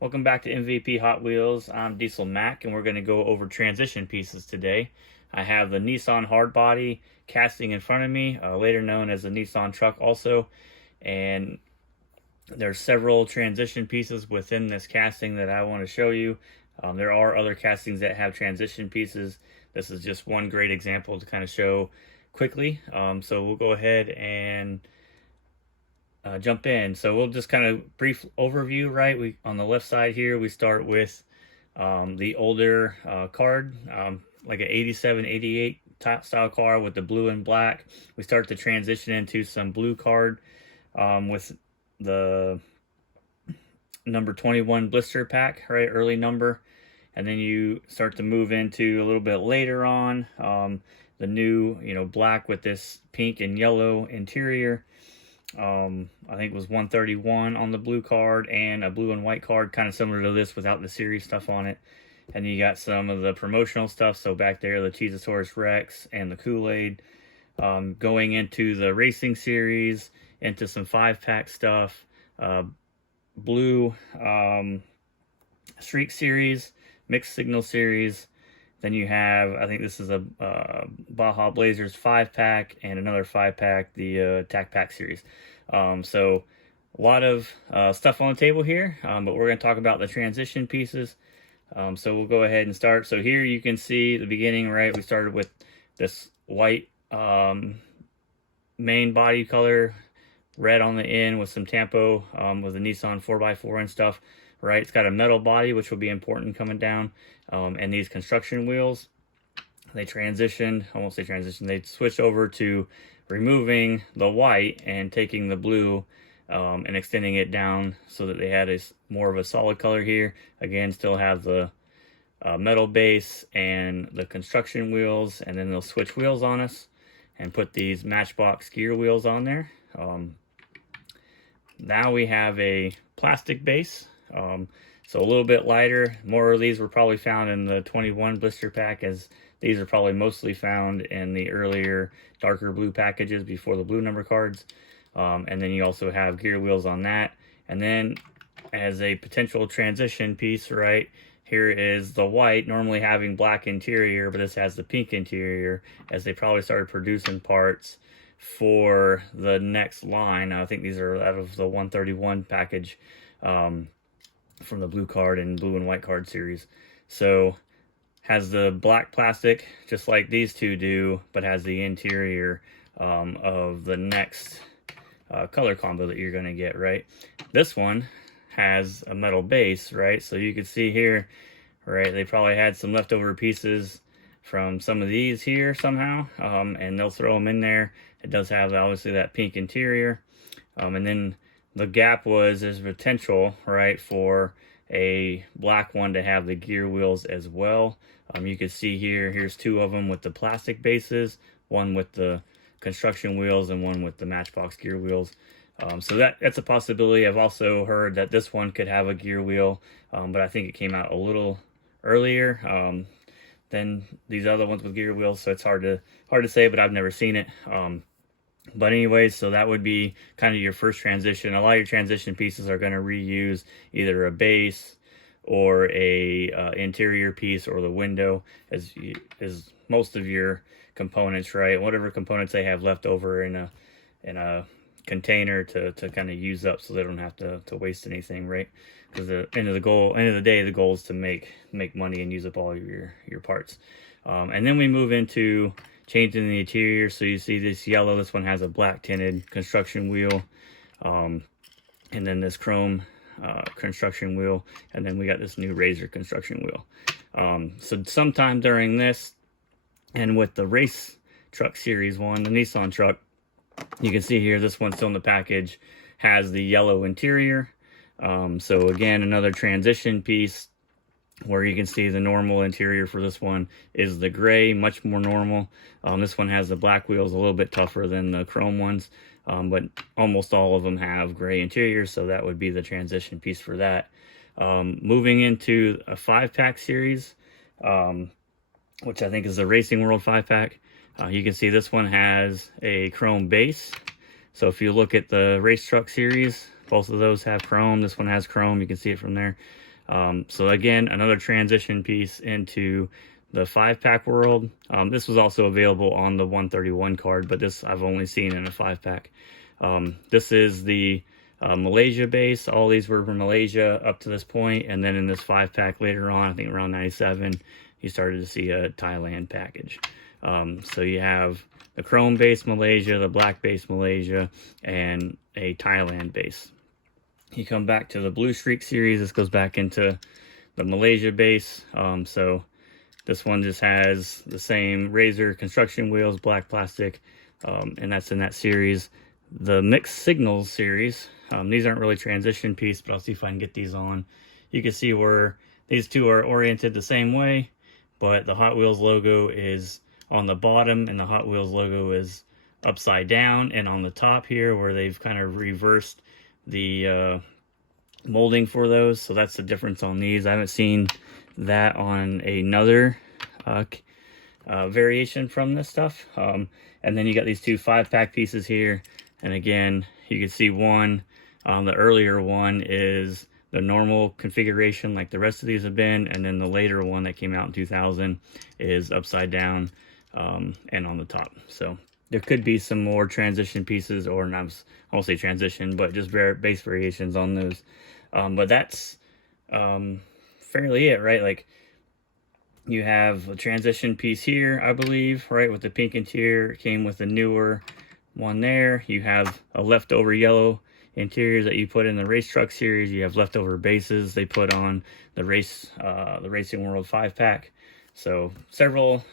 Welcome back to MVP Hot Wheels. I'm Diesel Mac, and we're going to go over transition pieces today. I have the Nissan Hardbody casting in front of me, later known as the Nissan truck also, and there's several transition pieces within this casting that I want to show you. There are other castings that have transition pieces. This is just one great example to kind of show quickly. So we'll go ahead and jump in. So we'll just kind of brief overview, right? We on the left side here, we start with the older card, like an 87, 88 style car with the blue and black. We start to transition into some blue card with the number 21 blister pack, right? Early number. And then you start to move into a little bit later on the new, black with this pink and yellow interior. I think it was 131 on the blue card and a blue and white card, kind of similar to this without the series stuff on it. And you got some of the promotional stuff. So back there, the Cheezosaurus Rex and the Kool-Aid. Going into the racing series, into some 5-pack stuff, blue Streak series, mixed signal series. Then you have, I think this is a Baja Blazers 5-pack and another 5-pack, the Attack Pack series. So a lot of stuff on the table here, but we're going to talk about the transition pieces. So we'll go ahead and start. So here you can see the beginning, right? We started with this white main body color, red on the end with some tampo with a Nissan 4x4 and stuff, right? It's got a metal body, which will be important coming down, and these construction wheels. They transitioned, I won't say transition, they switched over to removing the white and taking the blue and extending it down so that they had more of a solid color here. Again, still have the metal base and the construction wheels, and then they'll switch wheels on us and put these Matchbox gear wheels on there. Now we have a plastic base, so a little bit lighter. More of these were probably found in the 21 blister pack, as these are probably mostly found in the earlier darker blue packages before the blue number cards. And then you also have gear wheels on that. And then as a potential transition piece, right, here is the white, normally having black interior, but this has the pink interior, as they probably started producing parts for the next line. I think these are out of the 131 package from the blue card and blue and white card series. So has the black plastic just like these two do, but has the interior of the next color combo that you're going to get, right? This one has a metal base, right? So you can see here, right, they probably had some leftover pieces from some of these here somehow, and they'll throw them in there. It does have obviously that pink interior, and then the gap was there's potential, right, for a black one to have the gear wheels as well. You can see here's two of them with the plastic bases, one with the construction wheels and one with the Matchbox gear wheels. So that's a possibility. I've also heard that this one could have a gear wheel, but I think it came out a little earlier than these other ones with gear wheels, so it's hard to say, but I've never seen it. But anyways, so that would be kind of your first transition. A lot of your transition pieces are going to reuse either a base or a interior piece or the window as most of your components, right? Whatever components they have left over in a container to kind of use up, so they don't have to waste anything, right? Because the end of the day, the goal is to make money and use up all of your parts. And then we move into changing the interior. So you see this yellow, this one has a black tinted construction wheel, and then this chrome construction wheel, and then we got this new razor construction wheel. So sometime during this, and with the race truck series one, the Nissan truck, you can see here, this one still in the package has the yellow interior. So again, another transition piece where you can see the normal interior for this one is the gray, much more normal. This one has the black wheels, a little bit tougher than the chrome ones, but almost all of them have gray interiors, so that would be the transition piece for that. Moving into a 5-pack series, which I think is the Racing World 5-pack. You can see this one has a chrome base, So if you look at the race truck series, both of those have chrome. This one has chrome. You can see it from there. So again, another transition piece into the 5-pack world. This was also available on the 131 card, but this I've only seen in a 5-pack. This is the Malaysia base. All these were from Malaysia up to this point, and then in this 5-pack later on, I think around 97, you started to see a Thailand package. So you have the chrome base Malaysia, the black base Malaysia, and a Thailand base. You come back to the Blue Streak series. This goes back into the Malaysia base. So this one just has the same Razor construction wheels, black plastic, and that's in that series. The Mixed Signals series, these aren't really transition piece, but I'll see if I can get these on. You can see where these two are oriented the same way, but the Hot Wheels logo is on the bottom and the Hot Wheels logo is upside down, and on the top here where they've kind of reversed the molding for those. So that's the difference on these. I haven't seen that on another variation from this stuff. And then you got these two 5-pack pieces here, and again you can see one, the earlier one is the normal configuration like the rest of these have been, and then the later one that came out in 2000 is upside down and on the top. So there could be some more transition pieces, or not, I won't say transition, but just base variations on those. But that's fairly it, right? Like, you have a transition piece here, I believe, right, with the pink interior. It came with a newer one there. You have a leftover yellow interior that you put in the race truck series. You have leftover bases they put on the Racing World 5-pack. So several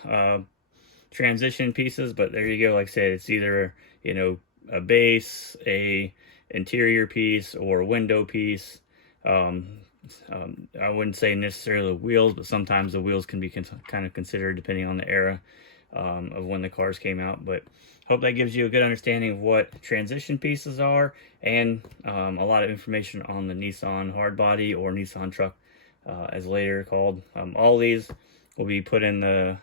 transition pieces, but there you go. Like I said, it's either, you know, a base, a interior piece, or a window piece. I wouldn't say necessarily wheels, but sometimes the wheels can be kind of considered depending on the era of when the cars came out. But hope that gives you a good understanding of what transition pieces are, and a lot of information on the Nissan Hardbody, or Nissan truck as later called. All these will be put in the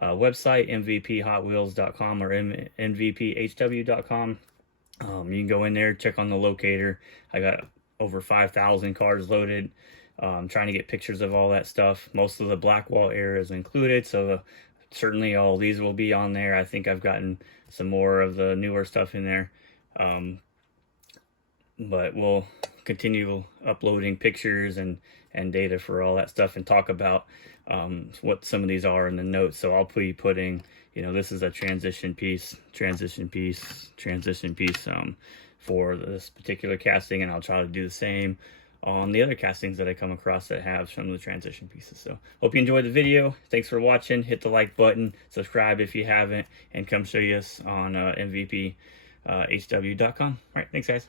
website, mvphotwheels.com or mvphw.com. You can go in there, check on the locator. I got over 5,000 cars loaded. Trying to get pictures of all that stuff. Most of the Blackwall area is included, so certainly all these will be on there. I think I've gotten some more of the newer stuff in there. But we'll continue uploading pictures and data for all that stuff, and talk about what some of these are in the notes. So I'll be putting, you know, this is a transition piece for this particular casting, and I'll try to do the same on the other castings that I come across that have some of the transition pieces. So hope you enjoyed the video. Thanks for watching. Hit the like button, subscribe if you haven't, and come show us on mvphw.com. All right, thanks guys.